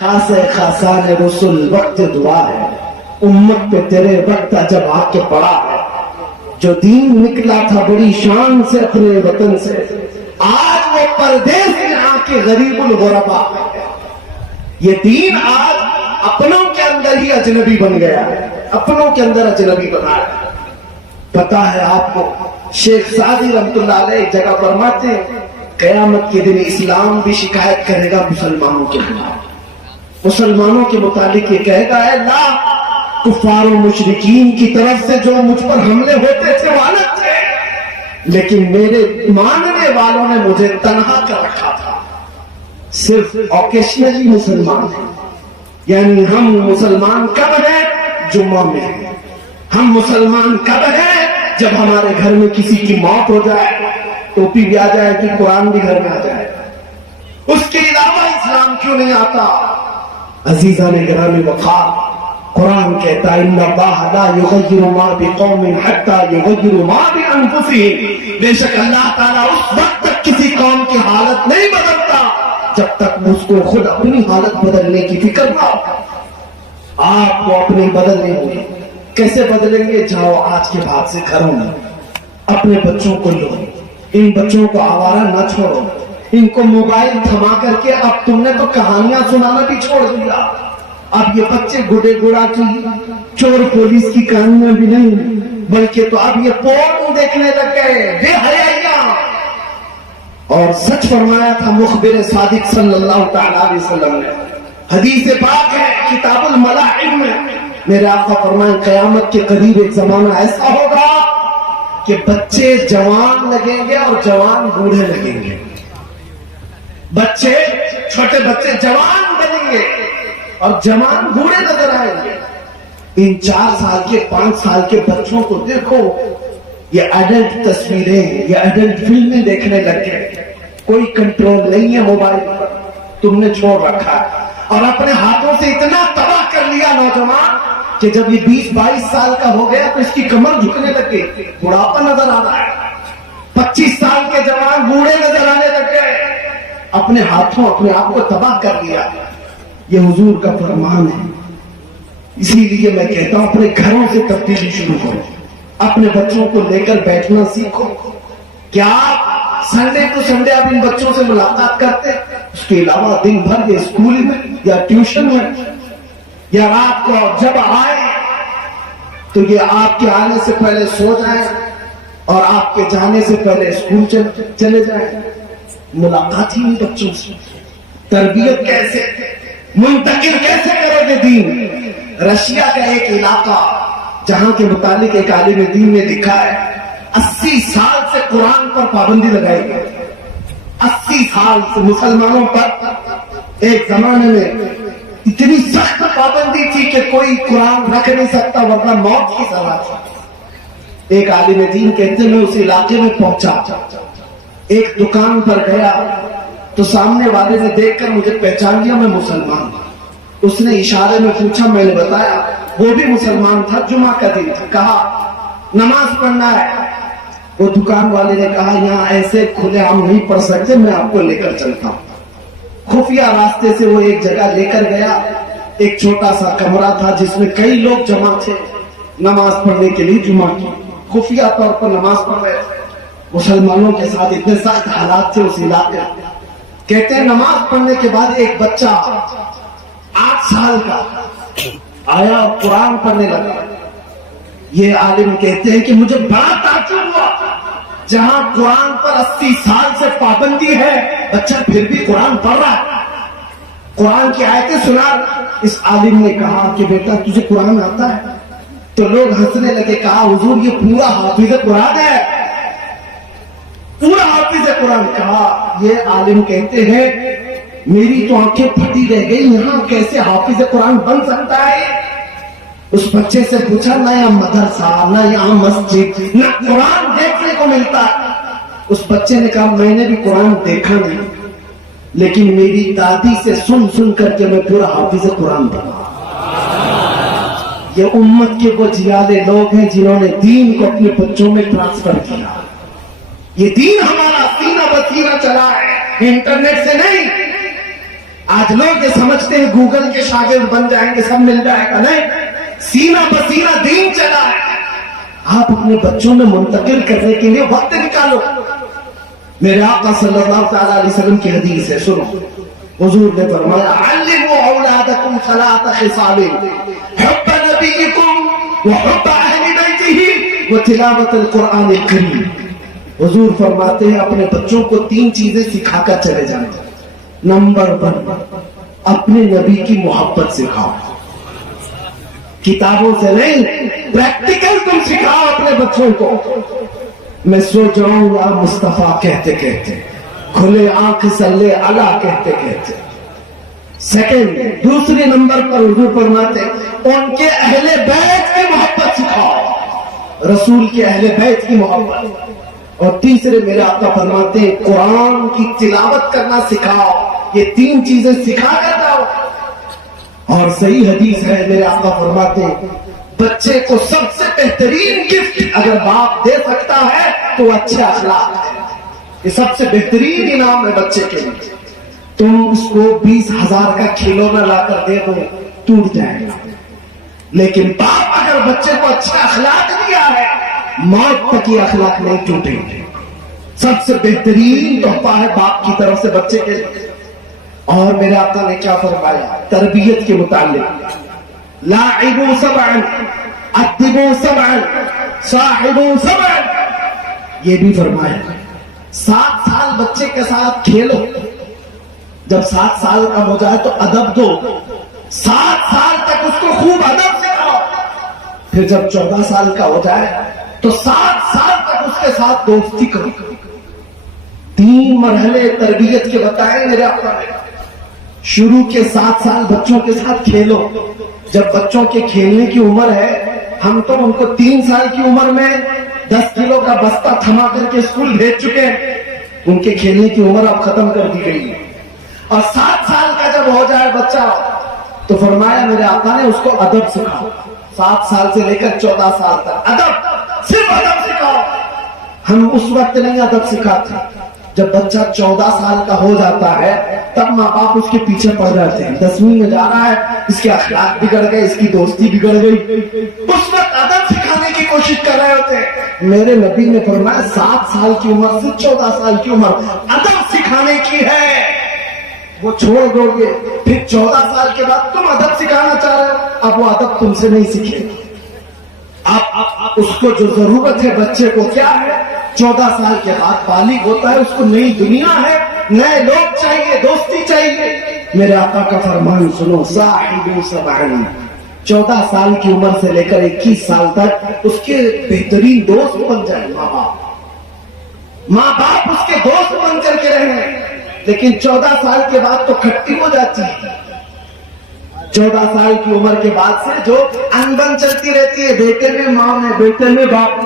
खासे खासान रसुल वक्त दुआ है, उम्मत पे तेरे वक्त जब आके पड़ा है। जो दीन निकला था बड़ी शान से अपने वतन से, आज वो परदेस में आके गरीबुल गुरबा है। ये दीन आज अपनों के अंदर ही अजनबी बन गया है, अपनों के अंदर अजनबी बना है। पता है आपको, शेख सादी रहमतुल्लाह अलैह एक जगह फरमाते हैं, कयामत के दिन इस्लाम भी शिकायत करेगा मुसलमानों के खिलाफ, मुसलमानों के मुतालिक ये कहेगा, है ला कुफार और मुशरिकीन की तरफ से जो मुझ पर हमले होते थे वो अलग थे, लेकिन मेरे मानने वालों ने मुझे तन्हा कर रखा था। सिर्फ ऑकेशनली मुसलमान हैं, यानी हम मुसलमान कब हैं? जुम्मा में हैं। हम मुसलमान कब हैं? जब हमारे घर में किसी की मौत हो जाए, टोपी भी आ जाए कि कुरान भी घर में आ जाए, उसके अलावा इस्लाम क्यों नहीं आता? अजीजा ने गिरामी वक़ार, कुरान कहता है इन्नल्लाह ला युग़य्यिरु मा बिक़ौमिन हत्ता युग़य्यिरु मा बिअन्फुसिहिम, बेशक अल्लाह ताला उस वक्त तक किसी कौम की हालत नहीं बदलता जब तक उसको खुद अपनी हालत बदलने की फिक्र ना हो। आपको अपनी बदलनी होगी। कैसे बदलेंगे? जाओ आज के बाद से घरों में अपने बच्चों को लो, इन बच्चों को आवारा न छोड़ो, इनको मोबाइल थमा करके, अब तुमने तो कहानियां सुनाना भी छोड़ दिया। अब ये बच्चे गुडे गुड़ा की, चोर पुलिस की कहानियां भी नहीं, बल्कि तो अब ये पोर्न देखने लग गए, बेहयाइयां। और सच फरमाया था मुखबिर सादिक सल्लल्लाहु तआला अलैहि वसल्लम ने, हदीस पाक है किताबुल मलाइम में, मेरे आका फरमाए कयामत के करीब एक जमाना ऐसा होगा कि बच्चे जवान लगेंगे और जवान बूढ़े लगेंगे। बच्चे, छोटे बच्चे जवान बनेंगे और जवान बूढ़े नजर आएंगे। इन 4 साल के 5 साल के बच्चों को देखो, ये एडल्ट तस्वीरें, ये एडल्ट फिल्में देखने लग गए। कोई कंट्रोल नहीं है मोबाइल पर, तुमने छोड़ रखा है और अपने हाथों से इतना तबाह कर लिया नौजवान कि जब ये 20-22 साल का हो गया तो इसकी कमर झुकने लग गई, बुढ़ापा नजर आ रहा है। 25 साल के जवान बूढ़े नजर आने लग गए, अपने हाथों अपने आप को तबाह कर लिया। ये हुजूर का फरमान है। इसीलिए मैं कहता हूं अपने घरों से तब्दीली शुरू करो, अपने बच्चों को लेकर बैठना सीखो। क्या संडे टू संडे आप इन बच्चों से मुलाकात करते? उसके अलावा दिन भर ये स्कूल में या ट्यूशन में या रात को जब आए तो ये आपके आने से पहले सो जाए और आपके जाने से पहले स्कूल चले जाए। मुलाकात ही नहीं बच्चों से, तरबियत कैसे, मुंतकिल कैसे करोगे दीन? रशिया का एक इलाका जहां के मुतालिक एक आलिम दीन ने लिखा है 80 साल से कुरान पर पाबंदी लगाई गई। 80 साल से मुसलमानों पर एक जमाने में इतनी सख्त पाबंदी थी कि कोई कुरान रख नहीं सकता वरना मौत की सजा थी। एक आलिम दीन कहते मैं उस इलाके में पहुंचा, एक दुकान पर गया तो सामने वाले ने देखकर मुझे पहचान लिया, मैं मुसलमान। उसने इशारे में पूछा, मैंने बताया, वो भी मुसलमान था, जुमा का दिन था। कहा नमाज पढ़ना है। वो दुकान वाले ने कहा यहाँ ऐसे खुले आम नहीं पढ़ सकते, मैं आपको लेकर चलता हूँ। खुफिया रास्ते से वो एक जगह लेकर गया, एक छोटा सा कमरा था जिसमें कई लोग जमा थे नमाज पढ़ने के लिए जुमा की। खुफिया तौर पर नमाज पढ़ रहे थे, मुसलमानों के साथ इतने सख्त हालात थे उस इलाके। कहते हैं नमाज पढ़ने के बाद एक बच्चा 8 साल का आया और कुरान पढ़ने लगा। ये आलिम कहते हैं कि मुझे बड़ा ताज्जुब हुआ, जहां कुरान पर 80 साल से पाबंदी है, बच्चा फिर भी कुरान पढ़ रहा है, कुरान की आयतें सुना। इस आलिम ने कहा कि बेटा तुझे कुरान आता है? तो लोग हंसने लगे। कहा हुजूर ये पूरा हाफिज कुरान है, पूरा हाफिज कुरान। कहा ये आलिम कहते हैं मेरी तो आंखें फटी रह गई, यहाँ कैसे हाफिज कुरान बन सकता है? उस बच्चे से पूछा, ना यहाँ मदरसा, ना यहाँ मस्जिद, ना कुरान देखने को मिलता। उस बच्चे ने कहा मैंने भी कुरान देखा नहीं, लेकिन मेरी दादी से सुन सुन करके मैं पूरा हाफिज कुरान बना। ये उम्मत के वो जियादे लोग हैं जिन्होंने दीन को अपने बच्चों में ट्रांसफर किया। ये दीन हमारा सीना बसीना चला है, इंटरनेट से नहीं। آج لوگ یہ سمجھتے ہیں گوگل کے شاگرد بن جائیں گے سب مل جائے گا، نہیں، سینہ بسینہ دین چلا ہے۔ آپ اپنے بچوں میں منتقل کرنے کے لیے وقت نکالو۔ میرے آقا صلی اللہ تعالی علیہ وسلم کی حدیث ہے، سنو، حضور نے فرمایا علموا اولادکم ثلاث خصال حب نبیکم وحب اہل بیتہ وتلاوت القرآن الکریم۔ حضور فرماتے ہیں اپنے بچوں کو 3 چیزیں سکھا کر چلے جانا۔ نمبر 1، اپنے نبی کی محبت سکھاؤ، کتابوں سے نہیں، پریکٹیکل تم سکھاؤ اپنے بچوں کو۔ میں سو جاؤں یا مصطفیٰ کہتے کہتے، کھلے آنکھ صلی اللہ کہتے کہتے۔ سیکنڈ، دوسرے نمبر پر حضور فرماتے ان کے اہل بیت کی محبت سکھاؤ، رسول کے اہل بیت کی محبت۔ اور تیسرے میرے آقا فرماتے ہیں قرآن کی تلاوت کرنا سکھاؤ۔ یہ 3 چیزیں سکھا کر جاؤ۔ اور صحیح حدیث ہے، میرے آقا فرماتے ہیں بچے کو سب سے بہترین گفٹ اگر باپ دے سکتا ہے تو اچھے اخلاق ہے۔ یہ سب سے بہترین انعام ہے بچے کے لیے۔ تم اس کو 20,000 کا کھلونا لا کر دے دو ٹوٹ جائے گا، لیکن باپ اگر بچے کو اچھا اخلاق دیا ہے موت تک یہ اخلاق نہیں ٹوٹیں گے۔ سب سے بہترین تحفہ ہے باپ کی طرف سے بچے کے لیے۔ اور میرے آقا نے کیا فرمایا تربیت کے متعلق؟ لاعبوا سبعا ادبوا سبعا صاحبوا سبعا، یہ بھی فرمایا 7 سال بچے کے ساتھ کھیلو، جب 7 سال کا ہو جائے تو ادب دو، 7 سال تک اس کو خوب ادب سکھاؤ، پھر جب 14 سال کا ہو جائے تو 7 سال تک اس کے ساتھ دوستی کرو۔ 3 مرحلے تربیت کے بتائے میرے آقا نے۔ شروع کے 7 سال بچوں کے ساتھ کھیلو، جب بچوں کے کھیلنے کی عمر ہے، ہم تو ان کو 3 سال کی عمر میں 10 کلو کا بستہ تھما کر کے اسکول بھیج چکے ہیں، ان کے کھیلنے کی عمر اب ختم کر دی گئی ہے۔ اور 7 سال کا جب ہو جائے بچہ تو فرمایا میرے آقا نے اس کو ادب سکھاؤ، 7 سال سے لے کر 14 سال تک ادب، صرف ادب سکھاؤ۔ ہم اس وقت نہیں ادب سکھاتے، جب بچہ 14 سال کا ہو جاتا ہے تب ماں باپ اس کے پیچھے پڑ جاتے ہیں، 10ویں میں جا رہا ہے، اس کے اخلاق بگڑ گئے، اس کی دوستی بگڑ گئی، اس وقت ادب سکھانے کی کوشش کر رہے ہوتے ہیں۔ میرے نبی نے فرمایا 7 سال کی عمر سے 14 سال کی عمر ادب سکھانے کی ہے، وہ چھوڑ دو گے، پھر 14 سال کے بعد تم ادب سکھانا چاہ رہے ہو، اب وہ ادب تم سے نہیں سیکھے گا۔ اب اس کو جو ضرورت ہے بچے کو کیا ہے، 14 سال کے بعد بالغ ہوتا ہے، اس کو نئی دنیا ہے، نئے لوگ چاہیے، دوستی چاہیے۔ میرے آقا کا فرمان سنو، صاحبوا سبعا، 14 سال کی عمر سے لے کر 21 سال تک اس کے بہترین دوست بن جائے ماں باپ اس کے دوست بن کر کے رہیں، لیکن 14 سال کے بعد تو کھٹی ہو جاتی ہے۔ 14 سال کی عمر کے بعد سے جو انبن چلتی رہتی ہے، بیٹے میں ماں میں، بیٹے میں باپ،